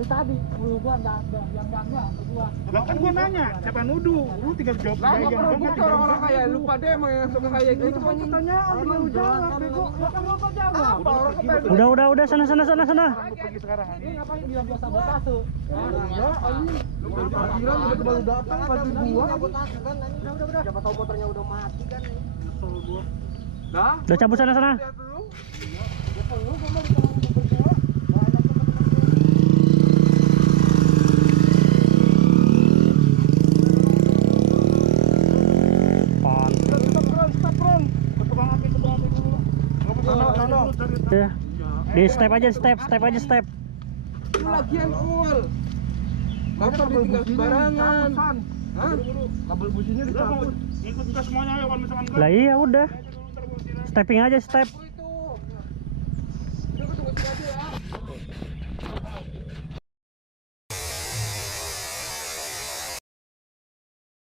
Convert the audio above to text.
Tadi gua enggak yang gua. Lah kan gua nanya, siapa nuduh? Lu tinggal jawab Lah aja. enggak pernah bukti orang kayak lu pada emang yang suka kayak gitu anjing. Pertanyaan lu jawab, bego. Lah kan gua jawab. Apa orang kepengen? Udah sana. Lu pergi sekarang. Ini ngapain bilang gua sabotase? Ya anjing. Lu baru parkiran baru datang baju gua. Udah. Siapa tahu motornya udah mati kan. Kesel gua. Dah. Udah cabut sana. Lihat dulu. Lu gua mau berdua. Stop, Bron. Tukang api dulu. Sono. Ya. Di step aja. Lu lagian ul. Enggak usah ditinggal sembarangan. Hah? Kabel businya dicabut. Ngikut kita semuanya ya kalau misalkan enggak. Lah iya udah. Stepping aja.